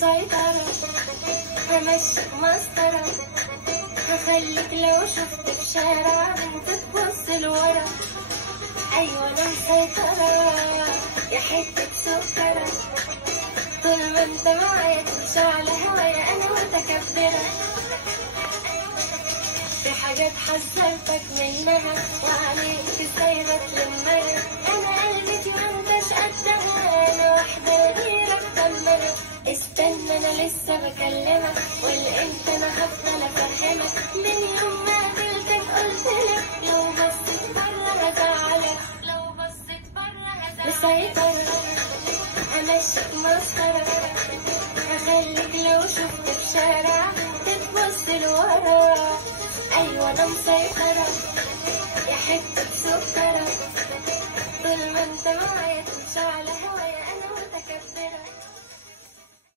سيطرة، همشيك مسطرة، هخليك لو شفت في شارع بنت تبص لورا. أيوة أنا مسيطرة يا حتة سكرة، طول ما انت معايا تمشي على هوايا أنا متكبرة. في حاجات حذرتك منها وعليك سايبك للمرة، أنا قلبك منتش قدها، أنا واحدة غيرك دمرة. استنى أنا لسه بكلمك والإمتى أنا هفضل أفهمك، من يوم ما قابلتك قلتلك لو بصيت برا هزعلك، لو بصيت برا هزعلك. مسيطرة همشيك مسطرة، هخليك لو شفت في شارع تبص لورا. أيوة أنا مسيطرة يا حتة سكرة، طول ما انت معايا تمشي على